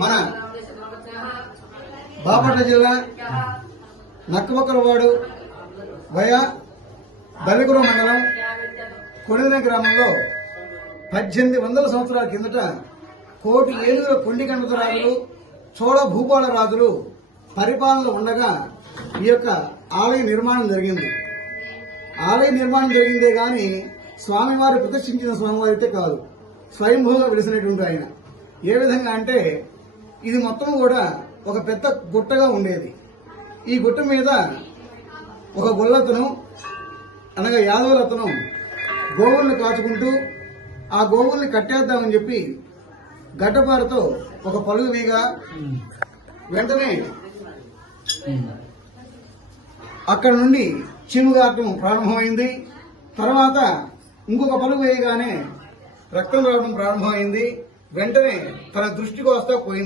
మన బాపట్ల జిల్లా నక్కబొక్కలవాడు వయా బలిగురం మండలం కొడిదెన గ్రామంలో 1800 సంవత్సరాల కిందట కోటి ఏలుగుల కొండిగణపతి రాజులు చోళ భూపాల రాజులు పరిపాలనలో ఉండగా ఈ యొక్క ఆలయ నిర్మాణం జరిగింది. ఆలయ నిర్మాణం జరిగిందే గాని స్వామివారి ప్రతిష్ఠించిన స్వామివారి అయితే కాదు, స్వయంభూగా వెలిసినటువంటి ఆయన. ఏ విధంగా అంటే ఇది మొత్తం కూడా ఒక పెద్ద గుట్టగా ఉండేది. ఈ గుట్ట మీద ఒక గొల్లతను అనగా యాదవులతను గోవుల్ని కాచుకుంటూ ఆ గోవుల్ని కట్టేద్దామని చెప్పి గడ్డపారతో ఒక పలుగు వేయగా వెంటనే అక్కడ నుండి చీముగారటం ప్రారంభమైంది. తర్వాత ఇంకొక పలుగు వేయగానే రక్తం రావడం ప్రారంభమైంది. వెంటనే తన దృష్టికి వస్తా పోయింది.